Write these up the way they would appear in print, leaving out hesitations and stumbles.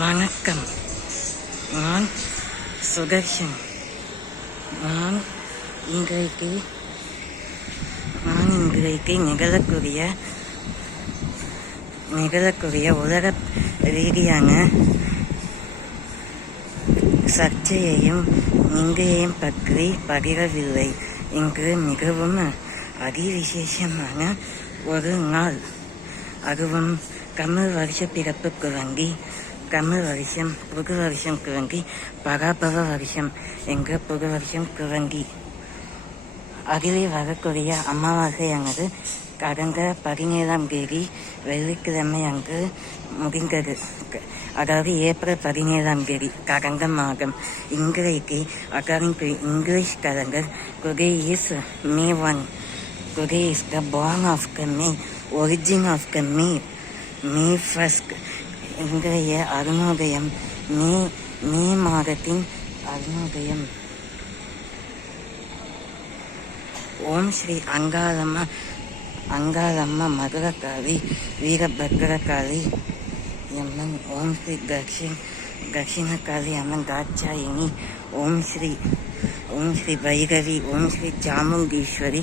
வணக்கம். நான் சுதர்ஷன். நான் இன்றைக்கு நிகழக்கூடிய உலக ரீதியான சர்ச்சையையும் நிந்தையையும் பற்றி பகிரவில்லை. இன்று மிகவும் அதிவிசேஷமான ஒரு நாள். அதுவும் தமிழ் வருஷ பிறப்பு குவங்கி, தமிழ் வருஷம் புது வருஷம் குவங்கி, பராபர வருஷம் என்ற புது வருஷம் குவங்கி. அதிலே வரக்கூடிய அமாவாசையானது கடந்த 17ஆம் தேதி வெள்ளிக்கிழமை அன்று முடிந்தது. அதாவது ஏப்ரல் 17ஆம் தேதி கடந்த மாதம். இன்றைக்கு according to English calendar, today is May 1. Today is the born of the May, origin of the May 1st. இன்றைய அருணோதயம் மே மாதத்தின் அருணோதயம். ஓம் ஸ்ரீ அங்காளம்மா மதுரகாளி வீரபத்ரகாளி அம்மன், ஓம் ஸ்ரீ தட்சிணகாளி அம்மன் தாட்சாயினி, ஓம் ஸ்ரீ பைரவி, ஓம் ஸ்ரீ சாமுண்டீஸ்வரி,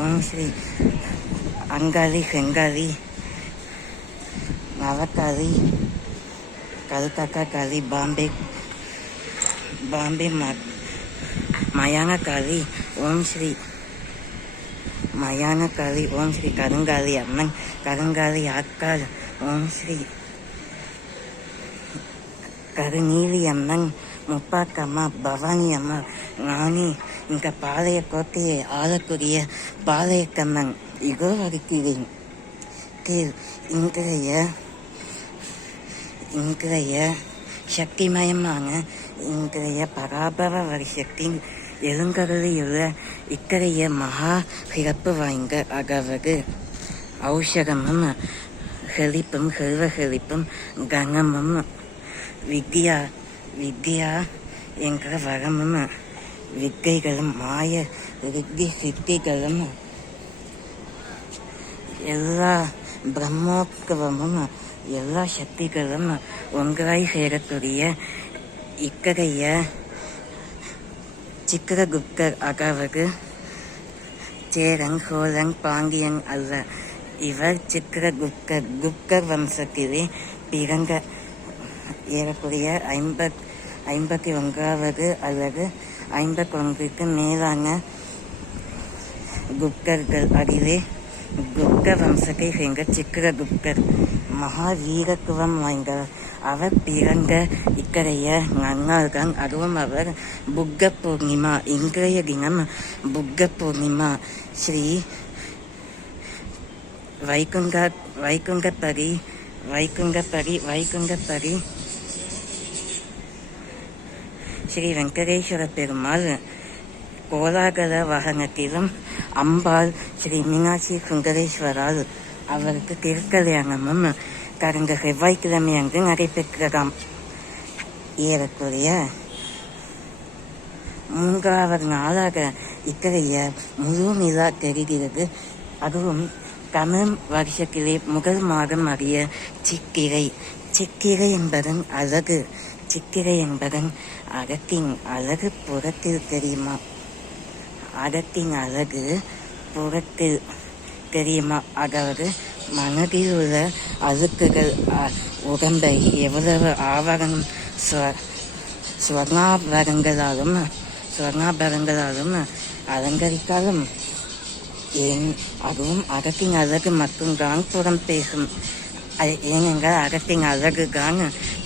ஓம் ஸ்ரீ அங்காளி செங்காளி நவகாளி கல்கத்தா காளி, பாம்பே மயான காளி, ஓம் ஸ்ரீ மயான காளி, ஓம் ஸ்ரீ கருங்காளி அம்மன், கருங்காளி ஆக்காள், ஓம் ஸ்ரீ கருநீலி அம்மன், முப்பாக்கம்மா, பவானி அம்மா, நானே இந்த பாளையக்கோட்டையை ஆளக்கூடிய பாளையக்கம்மன் இதோ வருகிறேன். இன்றைய சக்திமயமான இன்றைய பராபர வருஷத்தின் எழுங்கருளியுள்ள இத்தகைய மகா சிறப்பு வாய்ந்த, அதாவது ஔஷதமும் செழிப்பும் செல்வ செழிப்பும் கனமும் வித்யா என்ற வரமும் வித்தைகளும் மாய ரித்தி சித்திகளும் எல்லா பிரம்மோத்சவமும் எல்லா சக்திகளும் ஒன்றாய் சேரக்கூடிய இத்தகைய சித்திரகுப்தர், அதாவது சேரன் சோழன் பாண்டியன் அல்ல, இவர் குப்தர் வம்சத்திலே பிறந்த ஏறக்கூடிய 51வது அல்லது 51க்கு மேலான குப்தர்கள். அதிலே குப்த வம்சத்தை சேர்ந்த சித்திரகுப்தர் மகா வீரத்துவம் வாய்ந்தவர். அவர் பிறந்த இத்தகைய நன்னாள்தான். அதுவும் அவர் புத்த பூர்ணிமா, இன்றைய தினம் புத்த பூர்ணிமா. ஸ்ரீ வைகுண்டபரி ஸ்ரீ வெங்கடேஸ்வர பெருமாள் கோலாகல வாகனத்திலும், அம்பாள் ஸ்ரீ மீனாட்சி சுந்தரேஸ்வரால் அவருக்கு திருக்கல்யாணமும் கடந்த செவ்வாய்க்கிழமை அன்று நடைபெற்றதாம். ஏறக்குறைய 3வது நாளாக இத்தகைய முழு நிலா தெரிகிறது. அதுவும் தமிழ் வருஷத்திலே முதல் மாதம் அறிய சித்திரை என்பதன் அழகு. சித்திரை என்பதன் அகத்தின் அழகு புறத்தில் தெரியுமா? அகத்தின் அழகு புறத்தில் தெரியுமா? அதாவது மனதில் உள்ள அழுக்குகள் உடம்பை எவ்வளவு ஆவரணம் ஸ்வர்ணாபரங்களாலும் அலங்கரித்தாலும் அதுவும் அகத்தின் அழகு மட்டும்தான் புறம் பேசும். ஏனென்றால் அகத்தின் அழகு தான்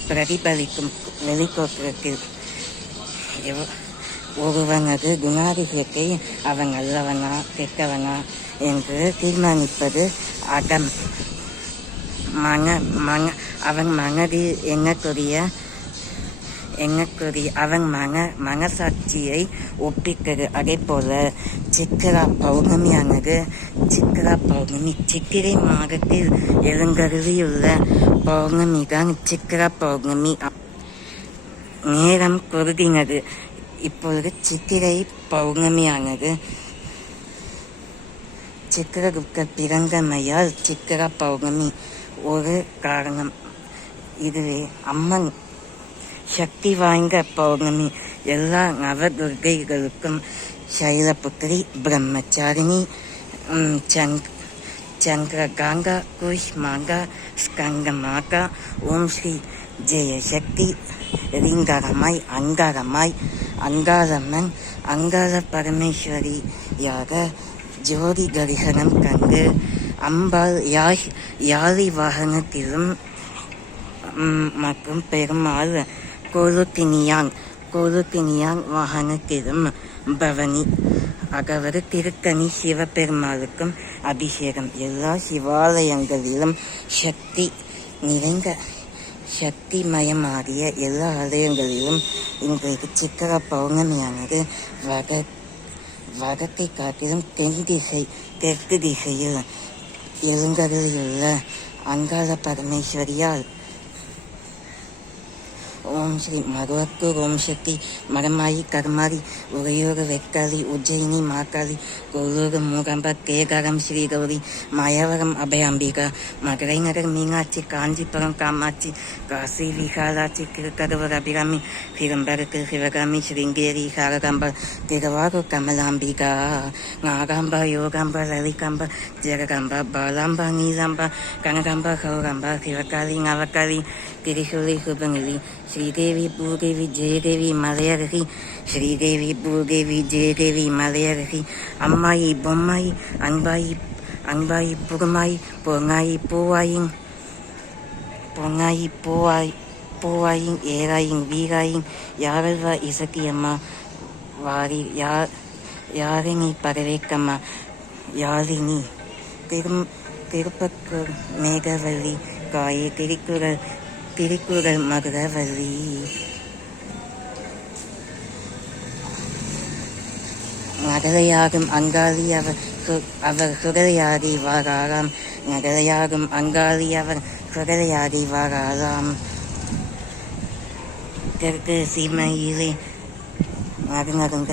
பிரதிபலிக்கும் வெளித்தோற்றத்தில். ஒருவனது குணாதிசயத்தை அவன் நல்லவனா கெட்டவனா என்று தீர்மானிப்பது அகம். அவன் மனதில் எண்ணக்கூடிய அவன் மனசாட்சியை ஒப்பிட்டது. அதே போல சித்திரா பௌர்ணமியானது சித்திரை மாதத்தில் எழுங்கருளியுள்ள பௌர்ணமி தான் சித்திரா பௌர்ணமி. நேரம் குறுகினது. இப்பொழுது சித்திரை பௌர்ணமியானது. சித்திரகுப்தர் பிறந்தமையால் சித்திரா பௌர்ணமி ஒரு காரணம். இதுவே அம்மன் சக்தி வாய்ந்த பௌர்ணமி. எல்லா நவதுர்கைகளுக்கும் சைலபுத்திரி, பிரம்மச்சாரிணி, சந்திரகாங்கா, கூஷ்மாங்கா, ஸ்கந்தமாகா, ஓம் ஸ்ரீ ஜெயசக்தி, லிங்கரமாய், அங்காரம்மன், அங்கார பரமேஸ்வரியாக ஜோதி தரிசனம் கண்டு அம்பாள் யாழி வாகனத்திலும் மற்றும் பெருமாள் கொழுத்தினியான் வாகனத்திலும் பவனி அகவரு திருத்தணி சிவபெருமாளுக்கும் அபிஷேகம். எல்லா சிவாலயங்களிலும் சக்தி நிறைந்த சக்திமயமாகிய எல்லா ஆலயங்களிலும் இன்றைக்கு சித்திர பௌர்ணமியானது வடக்கை காட்டிலும் தெற்கு திசையில் எழுந்தருளியுள்ள அங்காள பரமேஸ்வரியால் ஓம் ஸ்ரீ மருவத்தூர் ஓம் சக்தி, மரமாயி, கருமாரி, உறையூர் வெக்காளி, உஜ்ஜயினி மாக்காளி, கொல்லூர் மூகம்பா, தேகாரம் ஸ்ரீகௌரி, மாயவரம் அபயாம்பிகா, மதுரை நகர் மீனாட்சி, காஞ்சிபுரம் காமாட்சி, காசி விசாலாட்சி, திருக்கடவுர் அபிராமி, சிதம்பரத்து சிவகாமி, ஸ்ருங்கேரி சாரகாம்பா, திருவாரூர் கமலாம்பிகா, நாகாம்பா, யோகாம்பா, லலிகாம்பா, ஜெககாம்பா, பாலாம்பா, நீலாம்பா, கனகாம்பா, கௌராம்பா, சிவகாளி, நவகாளி, திரிசூலி, சுபநிலி, ஸ்ரீதேவி பூதேவி ஜெயதேவி மலையரசி, ஸ்ரீதேவி பூதேவி ஜெயதேவி மலையரசி, அம்மாயி பொம்மாயி, அன்பாயி புறமாயி, பொங்காயி பூவாயின் ஏராயின் வீராயின் யாரல்வா இசக்கியம்மா வாரி யாரினி பரவேக்கம்மா யாழினி, திருப்பக்கூர் மேகவல்லி காயே, திருக்குறள் மதுரவல்லி. நகரையாகும் அங்காளி அவர் சுடலையாடி வாராம், நகரையாகும் அங்காளி அவர் சுடலையாடி வாராம். தெற்கு சீமையிலே நறுநறுங்க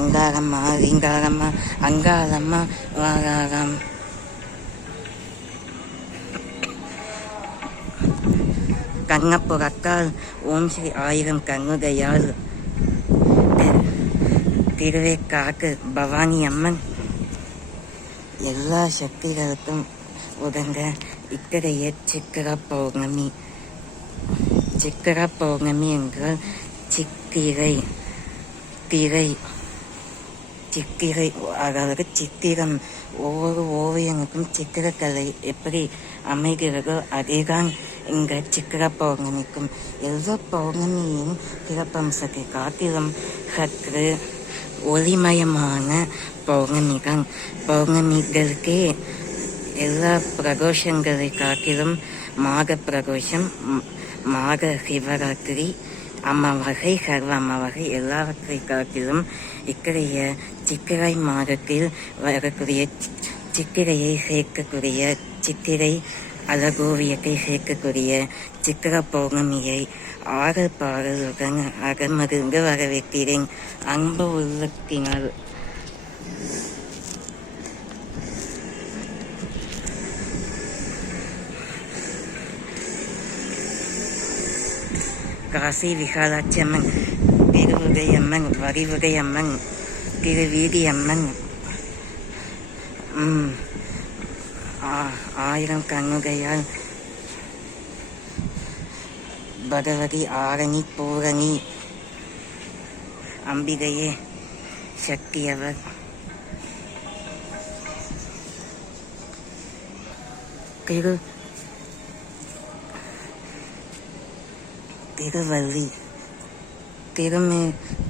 அங்காரம்மா, லிங்காரம்மா, அங்காளம்மா வாராம். கண்ணப்புறக்கால் ஓம் ஸ்ரீ ஆயிரம் கண்ணுகையால் திருவேக்காக்கு பவானி அம்மன் எல்லா சக்திகளுக்கும் உதங்க இக்கரைய சித்திர பௌர்ணமி என்றால் சித்திரை, அதாவது சித்திரம். ஒவ்வொரு ஓவியனுக்கும் சித்திரக்கலை எப்படி அமைகிறதோ அதேதான் இங்க சித்திர பௌர்ணமிக்கும். எல்லா பௌர்ணமியின் சிறப்பம்சத்தை காட்டிலும் சற்று ஒளிமயமான பௌர்ணமிதான். பௌர்ணமிகளுக்கே எல்லா பிரகோஷங்களை காட்டிலும் மாக பிரகோஷம், மாக சிவராத்திரி, அமாவாசை, சர்வ அமாவாசை எல்லாவற்றை காட்டிலும் இக்கரைய சித்திரை மாதத்தில் வரக்கூடிய சித்திரையை சேர்க்கக்கூடிய சித்திரை அழகோவியத்தை சேர்க்கக்கூடிய சித்திர பௌர்ணமியை ஆடல் பாடலுடன் அகமகிழ்ந்து வரவேற்கிறேன் அன்பு உள்ளத்தினால். காசி விசாலாட்சி அம்மன், திருவுடையம்மன், வரிவுடையம்மன், திருவீதியம்மன், ஆயிரம் கண்ணுகையால் பகவதி, ஆரணி, பூரணி, அம்பிகையே சக்தியவர். திருவள்ளி,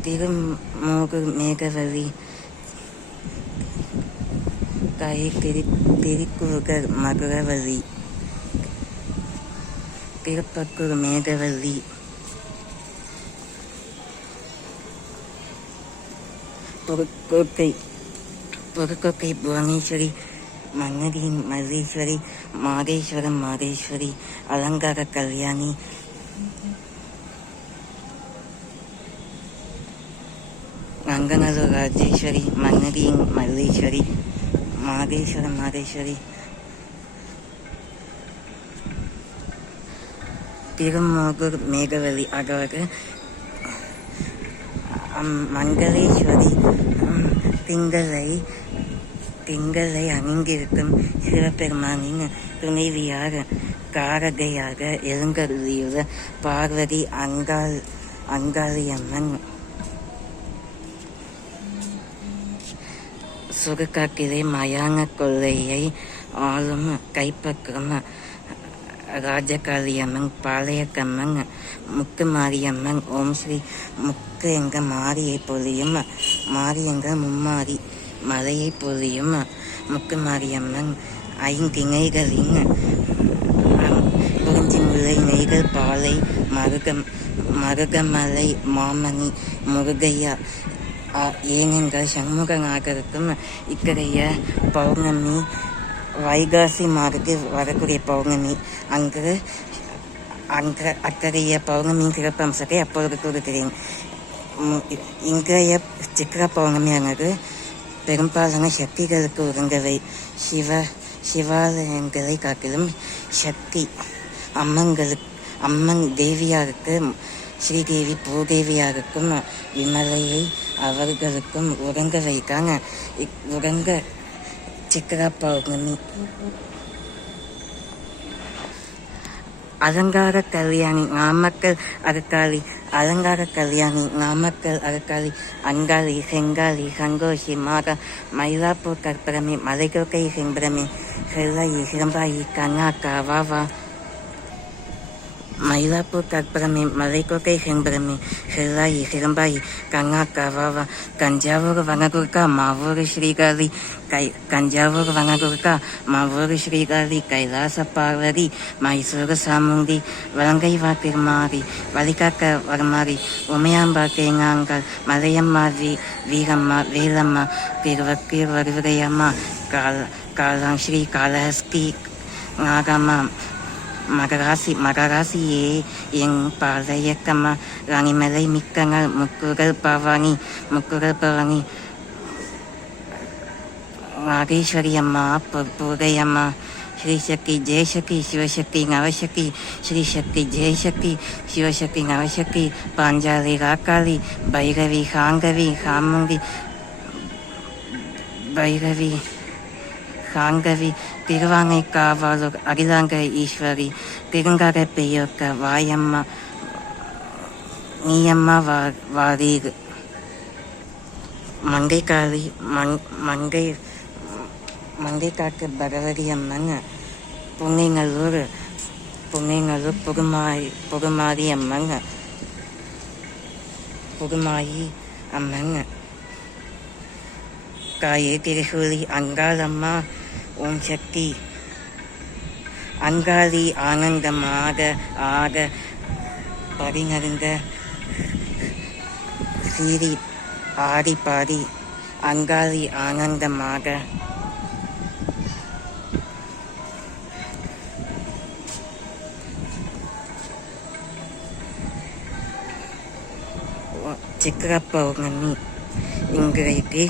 திருமூகு மேகவல்லி, திருக்குறுகர் மதுரவல்லி, திருப்பக்கூர் மேகவல்லி, புதுக்கோட்டை புவனேஸ்வரி, மன்னதியின் மல்லீஸ்வரி, மாதேஸ்வரி, அலங்கார கல்யாணி, ரங்கநல்லூர் ராஜேஸ்வரி, மன்னதியின் மல்லீஸ்வரி, மாதேஸ்வரி, திருமோகூர் மேகவலி அதாவது மங்களேஸ்வரி திங்களை அணிந்திருக்கும் சிவபெருமானின் துணைவியார் காரகையாக எழுந்தருளியுள்ள பார்வதி அங்காளியம்மன் சுடுகாட்டிலே மயான கொள்ளையை ஆளும் கைப்பற்றும் ராஜகாளியம்மன், பாளையக்கம்மன், முத்து மாரியம்மன், ஓம் ஸ்ரீ முக்கு எங்க மாரியை பொழியும் மாரியங்க மும்மாரி மலையை பொழியும் முத்து மாரியம்மன், ஐந்திணைகளின் குறிஞ்சி முல்லை நெய்கள் பாலை மருகமலை மாமணி முருகையா ஏனென்றால் சண்முகனாக இருக்கும் இக்கரைய பௌர்ணமி வைகாசி மாதத்தில் வரக்கூடிய பௌர்ணமி அக்கறைய பௌர்ணமியின் சிறப்பம்சத்தை அப்பொழுது கொடுக்கிறேன். இன்றைய சித்திரா பௌர்ணமியானது பெரும்பாலான சக்திகளுக்கு உறங்கவை. சிவாலயங்களை காட்டிலும் சக்தி அம்மன் தேவியாருக்கு ஸ்ரீதேவி பூதேவியாருக்கும் விமலையை அவர்களுக்கும் உறங்க வைக்காங்க. உறங்க சித்திரா பௌர்ணமி. அலங்கார கல்யாணி நாமக்கல் அறக்காளி அங்காளி செங்காளி சங்கோஷி மாகா மயிலாப்பூர் கற்பரமே மலைகொக்கை செம்பரமே செல்லாயி சிறம்பாயி கண்ணாக்கா வாவா மயிலாப்பூர் கற்பரமே மலைக்கொக்கை செம்பரமே செல்லாயி சிறம்பாயி கண்ணாக்கா வாவா தஞ்சாவூர் வனகுர்கா மாவூர் ஸ்ரீகாளி கைலாச பார்வதி மைசூர் சாமுண்டி வலங்கைவா திருமாரி வலிகாக்க வரமாரி உமையாம்பா தேங்காங்கால் மலையம்மா வீரம்மா வேலம்மா திருவக்கீர் வருவதையம்மா ஸ்ரீ காலஹஸ்தி நாகம்மா மகராசியே எங் பாளையக்கம்மா ராணிமலை மிக்கங்கள் முக்குகள் பவானி நாகேஸ்வரி அம்மா பூதை அம்மா ஸ்ரீசக்தி ஜெயசக்தி சிவசக்தி நவசக்தி ஸ்ரீசக்தி ஜெயசக்தி சிவசக்தி நவசக்தி பாஞ்சாலி ராக்காளி பைரவி சாங்கவி சாமுண்டி திருவாங்கைக்காவலூர் அகிலாங்க ஈஸ்வரி திருங்கர பெய்யோக்க வாயம்மா நீயம்மா வாரீர் மங்கைக்காட்டு பகவதி அம்மன் புன்னைநல்லூர் புகுமாரி அம்மன் காயே திரிசூலி அங்காளம்மா ஓம் சக்தி அங்காளி ஆனந்தமாக பரிணர்ந்த சீரி ஆடி பாடி அங்காளி ஆனந்தமாக சித்திரா பௌர்ணமி இன்றைக்கு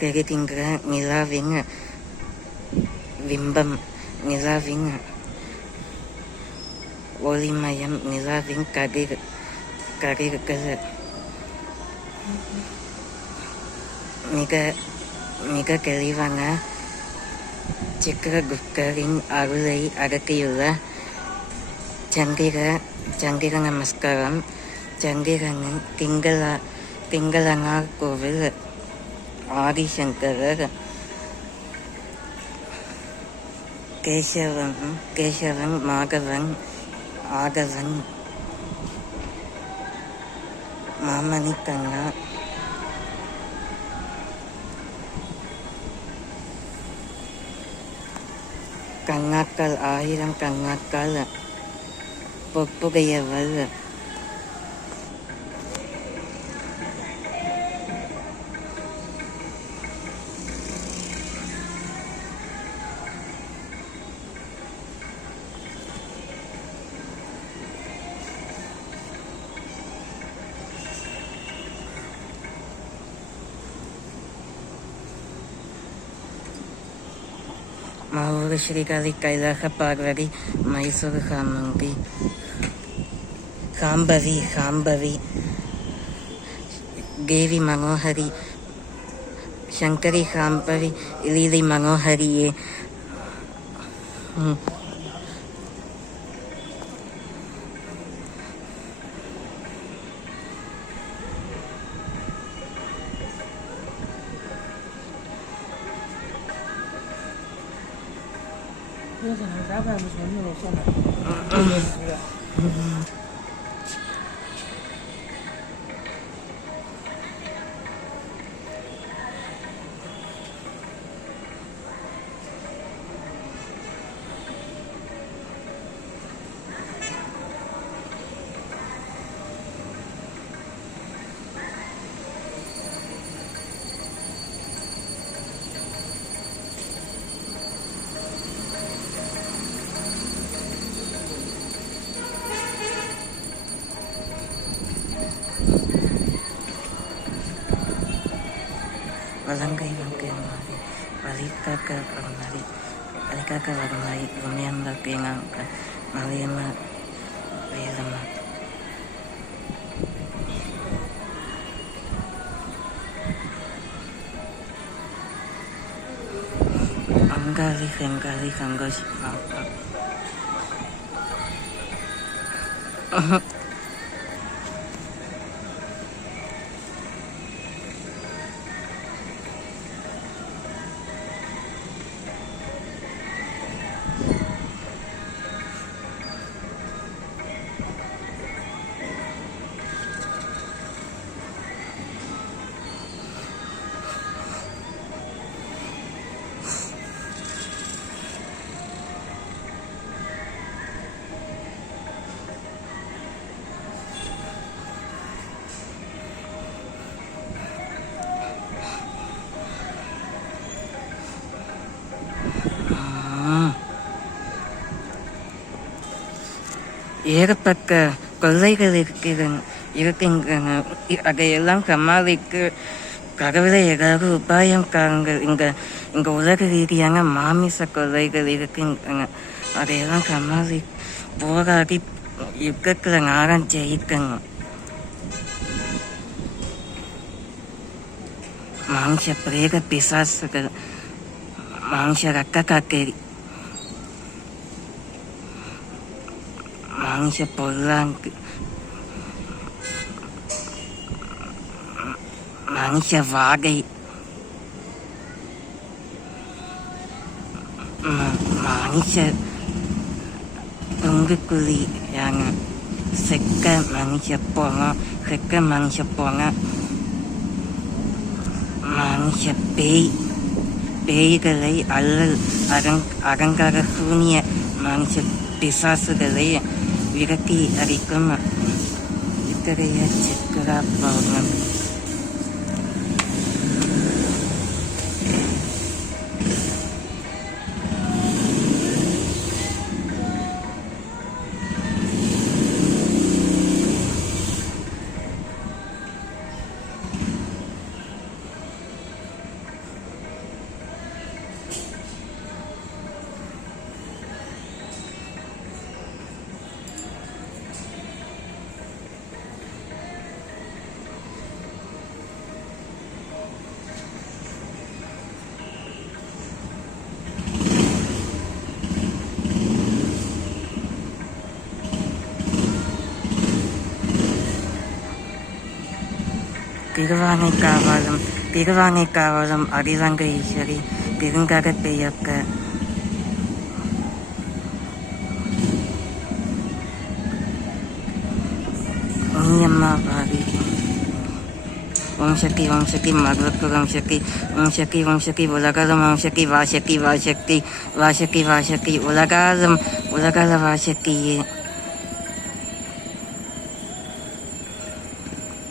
தெரிகின்ற நிலாவின் பிம்பம், நிலாவின் ஒளிமயம், நிலாவின் கதிர்கள் மிக தெளிவான சித்திரகுப்தரின் அருளை அடக்கியுள்ள சந்திர நமஸ்காரம். சந்திரனின் திங்களனார் கோவில் ஆதிசங்கரர் கேசவன் மாதவன் ஆதவன் மாமணி கண்ணா கண்ணாக்கள் 1000 கண்ணாக்கள் பொற்புகையவள் மாவூர் ஸ்ரீகாரி கைலாக பார்வதி மைசூர் சாமுண்டி சாம்பவி தேவி மனோஹரி சங்கரி சாம்பவி லீலை மனோஹரியே வலங்கை வாக்கியமாதி வலிக்காக்க வருமாதி வலிக்காக்க வருமாதி உண்மையம்பாக்கியங்க மலையம்மா வேதம்மா அங்காளி செங்காளி சங்கோஷி ஏகப்பட்ட கொள்ளைகள் இருக்கின்றன. அதையெல்லாம் சமாளிக்க கடவுளை ஏதாவது உபாயம் காருங்கள். இங்கே உலக ரீதியான மாமிச கொள்ளைகள் இருக்கின்றன. அதையெல்லாம் போராடி யுத்தத்தில் நாரம் ஜெயிக்கணும். மனுஷ பிரேத பிசாசுகள், மனுஷ ரத்த காக்கேரி, மனுஷ பொல்லாங்கு, மனுஷ வாகை, மனுஷ தொங்குக்குழியான செக்க மனுஷ போனோம், செக்க மனுஷ போன மனுஷ பேய்களை அல்லல் அகங்கார சூனிய மனுஷ பிசாசுகளை விரட்டி அடிக்கும் இத்தகைய சித்ரா பௌர்ணமி. திருவானைக்காவலம் அடிலங்க ஈஸ்வரி பெருங்கட பெயர்க்க நீயம்மா பாவி. ஓம் சக்தி ஓம் சக்தி மருவக்குரம் சக்தி ஓம் சக்தி ஓம் சக்தி உலகாலம் ஓம் சக்தி வாசக்தி வாசக்தி வாசக்தி வாசக்தி உலகாலம் உலகால வாசக்தியே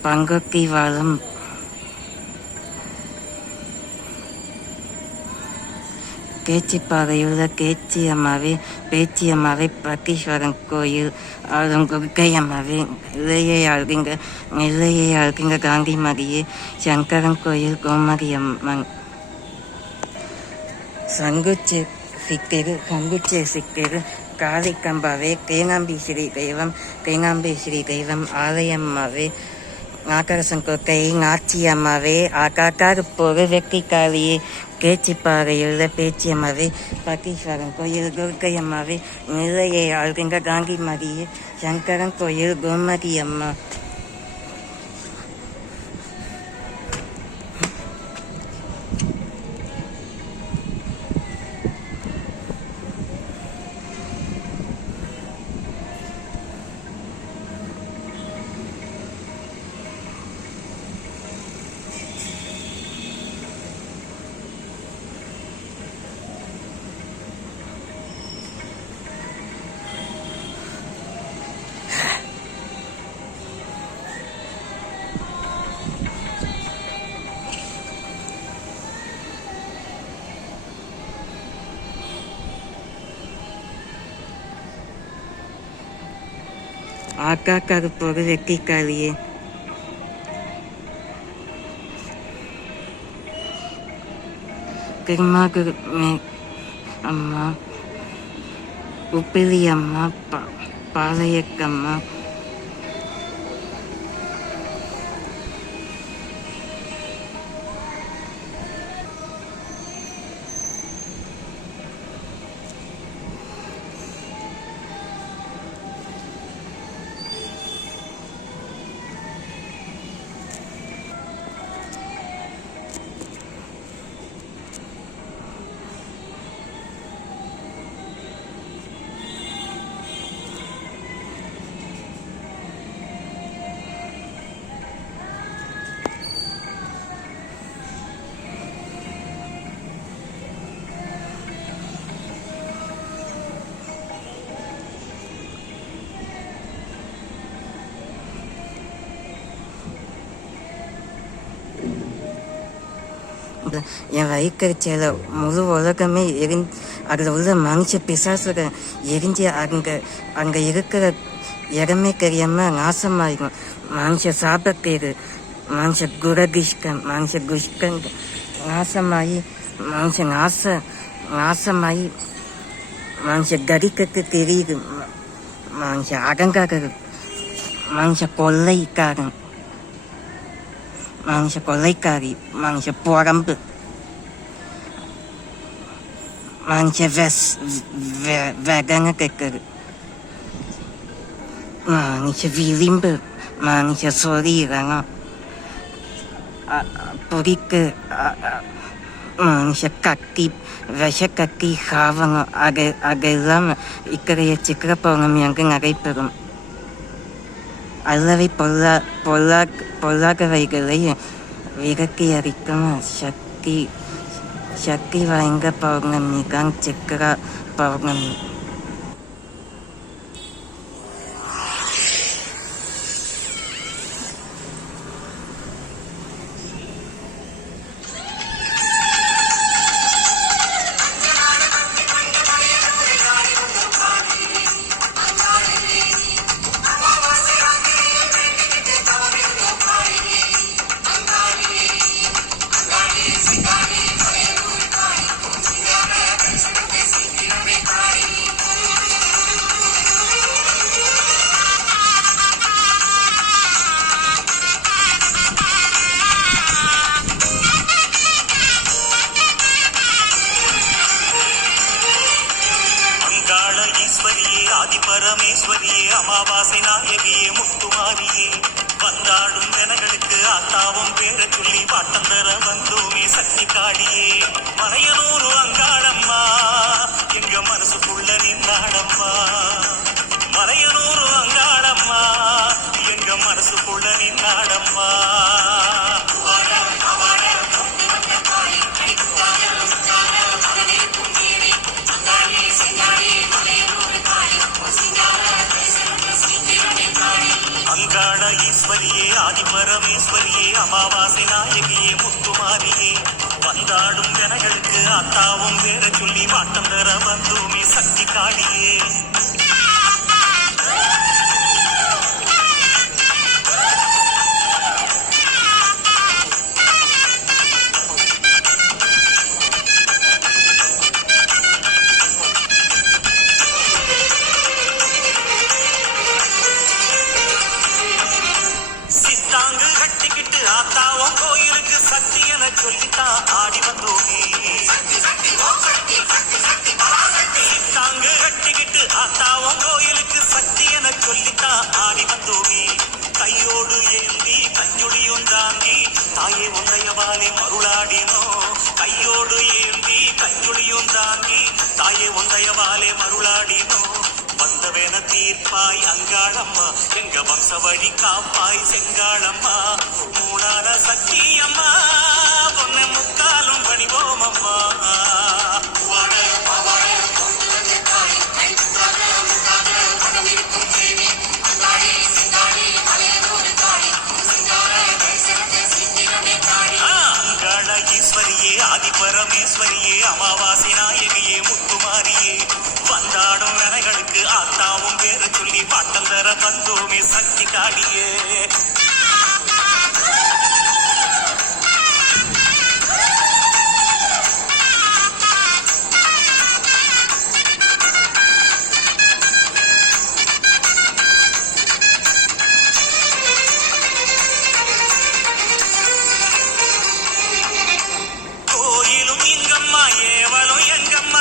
பங்கக்கி வாழும் கேச்சிப்பாறையுள்ள பேச்சி அம்மாவே பட்டீஸ்வரன் கோயில் ஆளும் குருக்கை அம்மாவே நெல்லையை ஆளுங்க காந்தி மரியே சங்கரன் கோயில் கோமரி அம்மன் ಸಿಕ್ಕಿರು ಕಂಗುಚ್ಚೆ ಸಿಕ್ಕಿರು ಕಾಳಿಕಂಬವೇ ಕೇನಾಂಬಿ ಶ್ರೀ ದೈವಂ ஆலயம்மாவே ஆகாசங்கோ கை நாச்சியம்மாவே ஆகாக்காக போக வெற்றிக்காளியே கேச்சிப்பாறையுள்ள பேச்சியம்மாவே பட்டீஸ்வரன் கோயில் துர்க்கையம்மாவே நிலையை ஆழ்கின்ற காந்திமதியே சங்கரன் கோயில் கோமதி அம்மா ஆக்காக்காக போக வெற்றிக்காளியே பெருமாகுரு அம்மா உப்பிலி அம்மா பாளையக்கம்மா என் வயிற்றுச்சல முழு உலகமே அதில் உள்ள மனுஷ பிசாசுகள் எரிஞ்சு அங்கே இருக்கிற இடமே தெரியாமல் நாசமாயிடும். மனுஷ சாபத்தேரு மனுஷ குஷ்கன் நாசமாயி நாசமாயி மனுஷ கடிக்கத்து தெரியுது. மனுஷ அகங்காரர் மனுஷ கொள்ளைக்காரன் மனுஷ கொள்ளைக்காரி மனுஷ புறம்பு மனுஷ வெகங்க கேட்குது மனுஷ விளிம்பு மனுஷ சொரீரகம் பொறிக்கு மனுஷ கத்தி விஷக்கத்தி காவகம் அதெல்லாம் இக்கரைய சிக்கர பௌர்ணமி அங்கு நடைபெறும். அல்லவை பொல்லாதவைகளை விரட்டி அடிக்கும் சக்தி வாய்ந்த பௌர்ணமி தான் சிக்கர பௌர்ணமி. பரமேஸ்வரியே அமாவாசை நாயகியே முத்துமாரியே வந்தாடும் ஜனங்களுக்கு ஆத்தாவும் பேர சொல்லி பாட்டந்தர வந்தோமே சக்தி காடியே மலையனூரு அங்காளம்மா எங்க மனசுக்குள்ள நின்றாடம்மா மலையனூரு அங்காளம்மா எங்க மனசுக்குள்ள நின்றாடம்மா. அங்காள ஈஸ்வரியே ஆதிபரமேஸ்வரியே அமாவாசை நாயகியே முத்துமாரியே வந்தாடும் ஜனங்களுக்கு அத்தாவும் வேற சொல்லி வாட்டம் தர வந்தோமே சக்தி காடியே. தீர்ப்பாய் அங்காளம்மா எங்க வம்ச வழி காப்பாய் செங்காளம்மா மூலான சக்தி அம்மா பொண்ணு முக்காலும் பணிவோம் அம்மா ஈஸ்வரியே ஆதி பரமேஸ்வரியே அமாவாசை நாயகியே முத்துமாரியே வந்தாடும் வினைகளுக்கு ஆத்தாவும் பேர சொல்லி பாட்டம் தர வந்தோமே சக்தி காளியே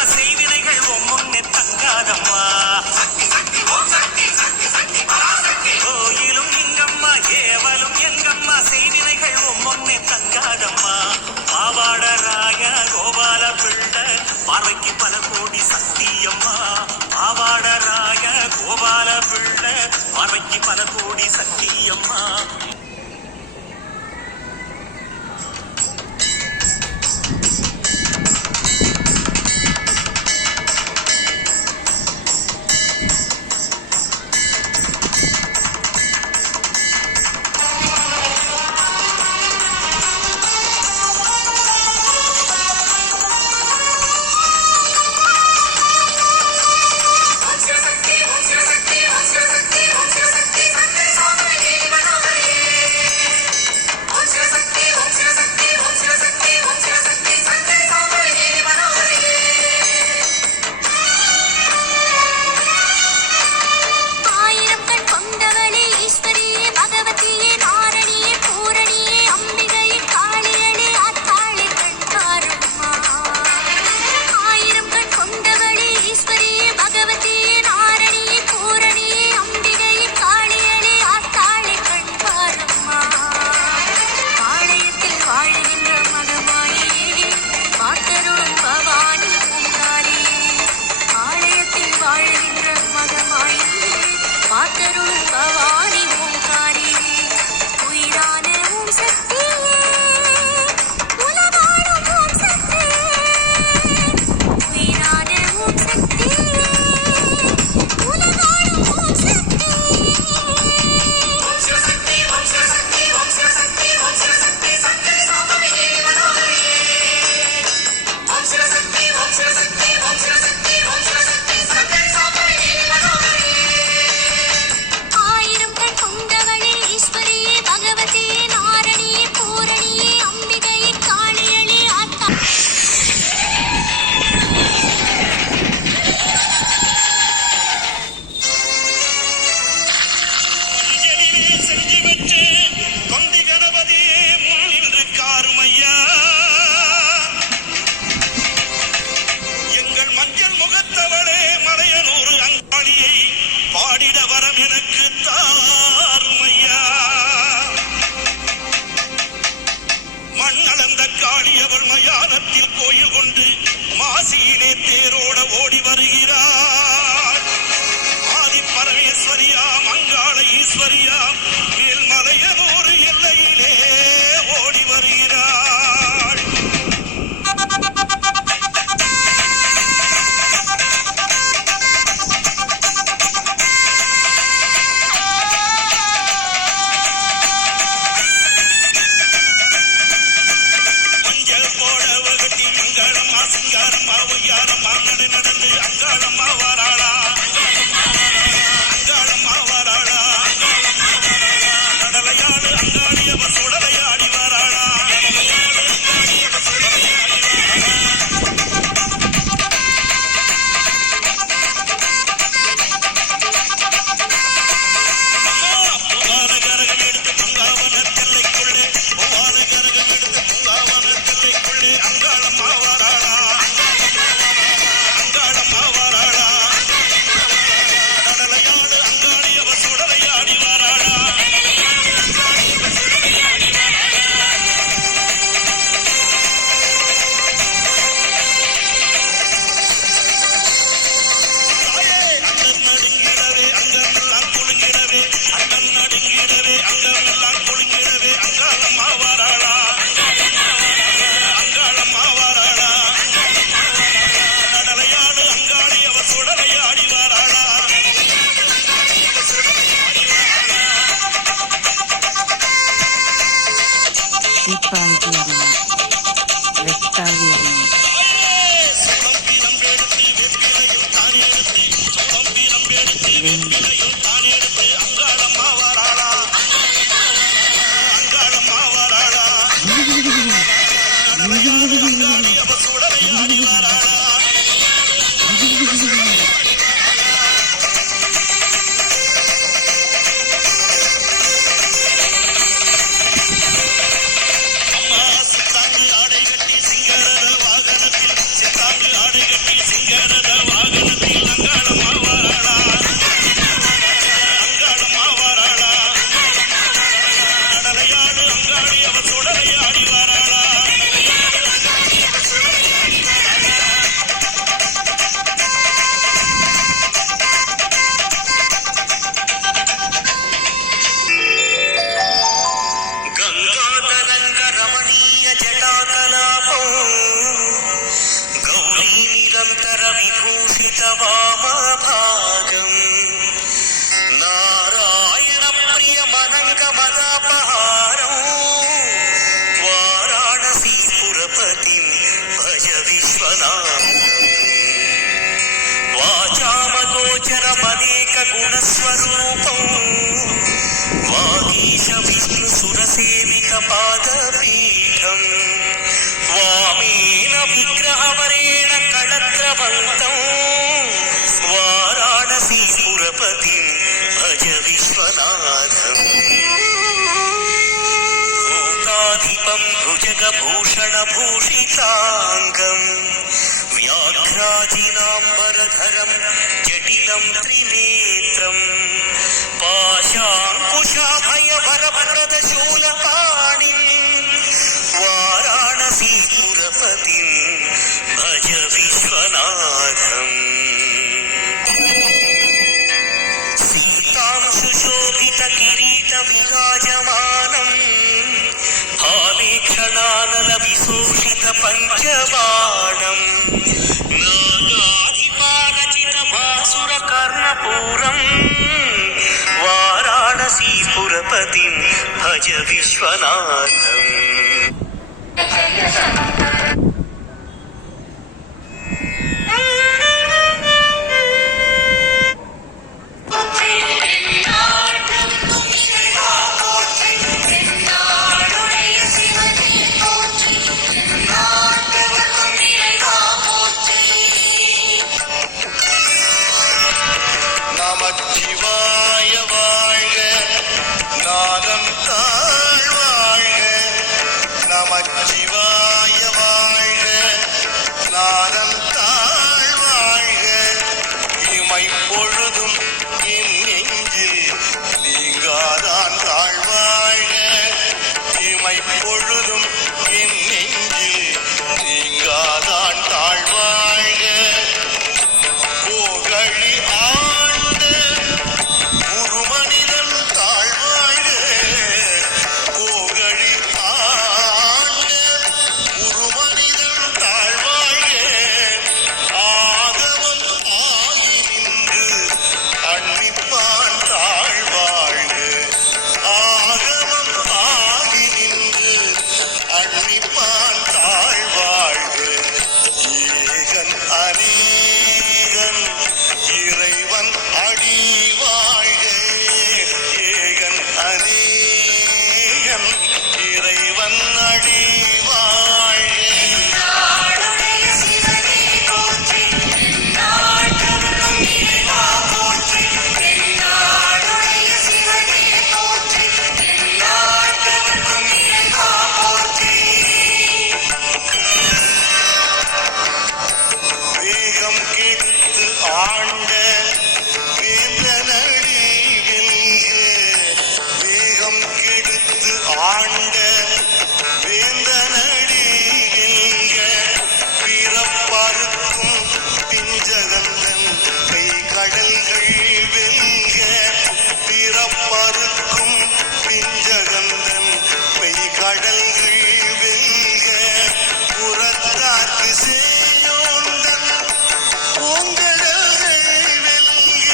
செய்வினைகள் ஒம்முன்னே தங்காதம்மா கோயிலும் இங்கம்மா ஏவலும் எங்கம்மா செய்வினைகள் ஒம்முன்னே தங்காதம்மா பாவாடராய கோபால பிள்ளை பார்வைக்கு பல கோடி சக்தியம்மா பாவாடராய கோபால பிள்ளை பார்வைக்கு பல கோடி சக்தியம்மா பாடிட வரம் எனக்கு தாருமையா மண்ணளந்த காளி அவள் மயானத்தில் கோயில் கொண்டு மாசியிலே தேரோட ஓடி வருகிறாள் ஆதி பரமேஸ்வரியா மங்காள ஈஸ்வரியா மேல்மலையனூர் எல்லையிலே ஓடி வருகிறாள் சிங்காரம்மா ஒய்யாரம்மா நடந்து அங்காளம்மா வாராளா அங்காளம்மா வாராளா வெற்றிலையும் தான் எடுத்து அங்காளம்மா வாராளா அங்காளம்மா வாராளா அங்காளி அவ சுடலையாடி வாராளா அம்மா சித்தாங்கு ஆடை கட்டி சிங்கரத வாகனத்தில் சித்தாங்கு ஆடை கட்டி சிங்கரத வாகனத்தில் அங்காளம்மா வாராளா அங்காளம்மா வாராளா நடலையாடு அங்காளி அவ சுடலையாடி வாராளா గంగాధరంగ రమణీయ జటాకలాపం గౌరీ నిరంతర విభూషిత వామభాగం నారాయణ ప్రియ మనంగ మదాపహారం వారాణసీ పురపతిం భజ విశ్వనాథం వాచామగోచరమనేక గుణస్వరూపం వాగీశ విష్ణు సురసేవిత పాదపీఠం వామేన విగ్రహవరేణ కళత్రవంతం వారాణసీ పురపతిం భజ విశ్వనాథం భూతాధిపం భుజగభూషణ భూషితాంగం వ్యాఘ్రాజినాంబరధరం జటిలం త్రినేత్రం పాశాంకుశాభయవరప్రదశూలపాణిం వారాణసీ పురపతిం భజ విశ్వనాథం సీతాంశుశోభిత కిరీట విరాజమానం హాలేక్షణానల విశోషిత పంచబాణం నాగాధిపారచిత భాసుర కర్ణపూరం వారాణసీ పురపతిం భజ విశ్వనాథం நமச்சிவாய வாழ்க நாதம் தாழ் வாழ்க நமச்சிவாய வாழ்க நாதம் தாழ் வாழ்க இமை பொழுதும் என் நெஞ்சில் நீங்காதான் தாழ் வாழ்க இமை பொழுதும் என் நெஞ்சில் நீங்காதான் தாழ் வாழ்க கோகழி ஆண்ட குருமனிதன் தாழ்வாழ்க கோகழி ஆண்ட குருமனிதன் தாழ்வாழ்க ஆகவம் ஆகி நின்று அன்னிப்பான் தாழ்வாழ்க ஆகவம் ஆகி நின்று அன்னிப்பான் தாழ்வாழ்க ஏகன் அநேகன் இறைவன் அடி வாழ்க ஏகன் அநேகன் இறைவன் அடி வாழ்க வேகம் கெடுத்து ஆண்ட வேந்தனடி வெல்க வேகம் கெடுத்து ஆண்ட வேந்தனடி வெல்க பிறப்பறுக்கும் பிஞ்சகந்தன் கை கடல்கள் வெல்க பிறப்பறுக்கும் பிஞ்சகந்தன் கை கடல்கள் வெல்க புறத்தாக்கு சேயோந்தன் பூங்கடல்கள் வெல்க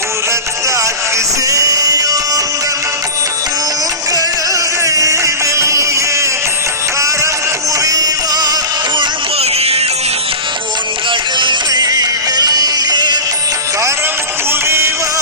புறத்தாக்கு சேயோந்தன் பூங்கடல்கள் வெல்க கரம் குவிவார் உள்மகிழும் பொன்கடல்கள் வெல்க கரம் குவிவார்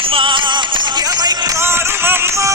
அம்மா எமை காரும் அம்மா